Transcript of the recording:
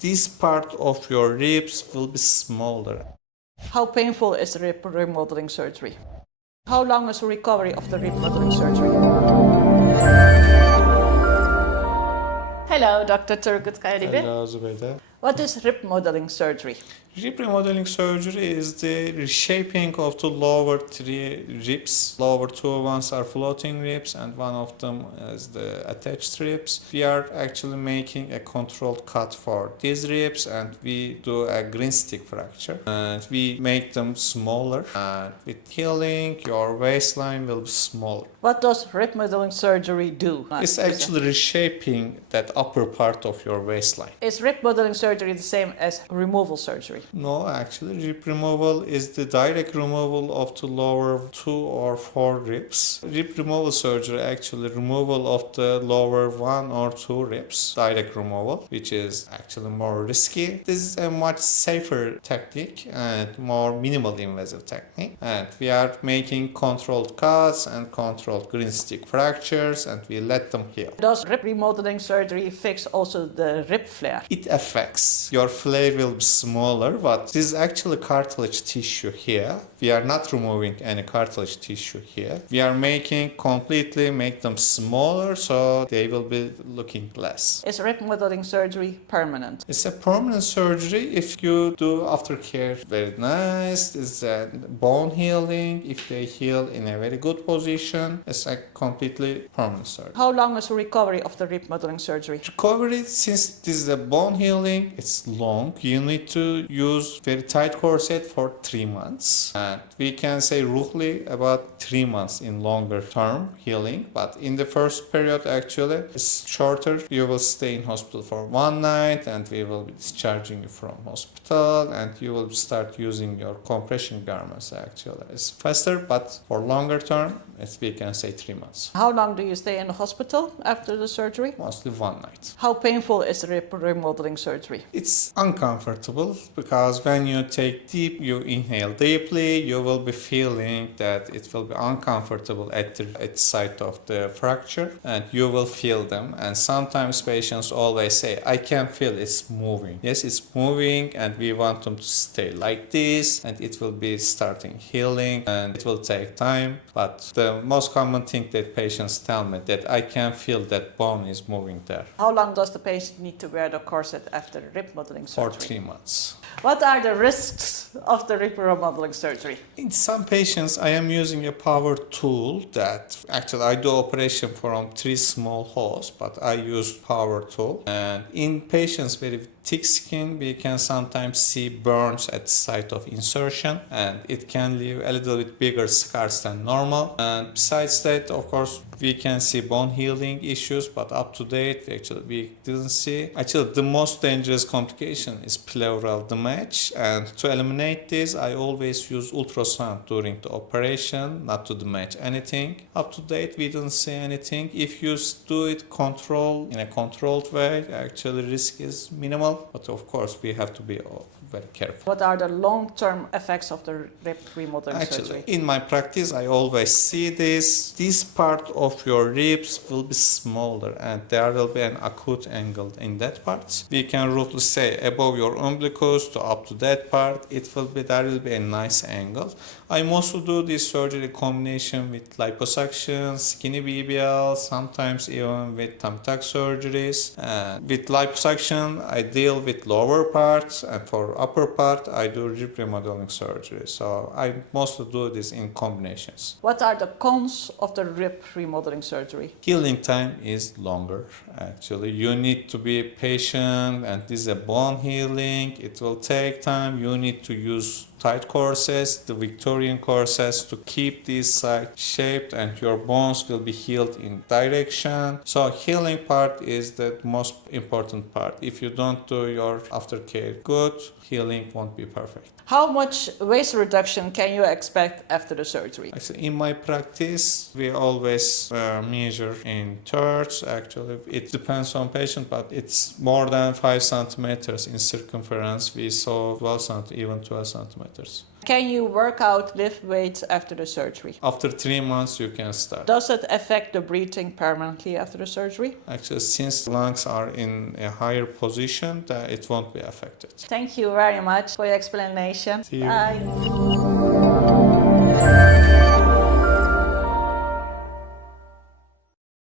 This part of your ribs will be smaller. How painful is rib remodeling surgery? How long is the recovery of the remodeling surgery? Hello, Dr. Turgut Kayadibi. Hello, Zubeda. What is rib modeling surgery? Rib remodeling surgery is the reshaping of the lower three ribs. Lower two ones are floating ribs and one of them is the attached ribs. We are actually making a controlled cut for these ribs and we do a green stick fracture. And we make them smaller, and with healing your waistline will be smaller. What does rib modeling surgery do? It's actually reshaping that upper part of your waistline. Is rib modeling surgery the same as removal surgery? No, actually, rib removal is the direct removal of the lower 2 or 4 ribs. Rib removal surgery actually removal of the lower 1 or 2 ribs, direct removal, which is actually more risky. This is a much safer technique and more minimal invasive technique. And we are making controlled cuts and controlled green stick fractures and we let them heal. Does rib remodeling surgery fix also the rib flare? It affects. Your flare will be smaller, but this is actually cartilage tissue here. We are not removing any cartilage tissue here. We are completely make them smaller so they will be looking less. Is rib modeling surgery permanent? It's a permanent surgery if you do aftercare very nice. It's a bone healing. If they heal in a very good position, it's a completely permanent surgery. How long is the recovery of the rib modeling surgery? Recovery, since this is a bone healing, it's long. You need to use very tight corset for 3 months. And we can say roughly about 3 months in longer term healing. But in the first period, actually, it's shorter. You will stay in hospital for 1 night and we will be discharging you from hospital and you will start using your compression garments actually. It's faster, but for longer term, we can say 3 months. How long do you stay in the hospital after the surgery? Mostly 1 night. How painful is the rib remodeling surgery? It's uncomfortable because when you take deep, you inhale deeply, you will be feeling that it will be uncomfortable at the site of the fracture and you will feel them. And sometimes patients always say, I can feel it's moving. Yes, it's moving and we want them to stay like this and it will be starting healing and it will take time. But the most common thing that patients tell me that I can feel that bone is moving there. How long does the patient need to wear the corset after rib modeling surgery? For 3 months. What are the risks of the rib remodeling surgery? In some patients, I am using a power tool that actually I do operation from 3 small holes, but I use power tool. And in patients with thick skin, we can sometimes see burns at the site of insertion and it can leave a little bit bigger scars than normal. And besides that, of course, we can see bone healing issues, but up to date, we didn't see. Actually, the most dangerous complication is pleural damage. And to eliminate this, I always use ultrasound during the operation, not to damage anything. Up to date, we didn't see anything. If you do it in a controlled way, actually risk is minimal. But of course, we have to be very careful. What are the long-term effects of the rib remodeling surgery? In my practice, I always see this. This part of your ribs will be smaller and there will be an acute angle in that part. We can roughly say above your umbilicus to up to that part, there will be a nice angle. I mostly do this surgery in combination with liposuction, skinny BBL, sometimes even with tummy tuck surgeries. With liposuction, I deal with lower parts, and for upper part, I do rib remodeling surgery. So I mostly do this in combinations. What are the cons of the rib remodeling surgery? Healing time is longer, actually. You need to be patient, and this is a bone healing. It will take time. You need to use tight corsets, the Victorian corsets, to keep this side shaped and your bones will be healed in direction. So healing part is the most important part. If you don't do your aftercare good, healing won't be perfect. How much waist reduction can you expect after the surgery? Actually, in my practice, we always measure in thirds. Actually, it depends on patient, but it's more than 5 centimeters in circumference. We saw 12 even 12 centimeters. Can you work out, lift weights after the surgery? After 3 months, you can start. Does it affect the breathing permanently after the surgery? Actually, since lungs are in a higher position, that it won't be affected. Thank you very much for your explanation. See you. Bye.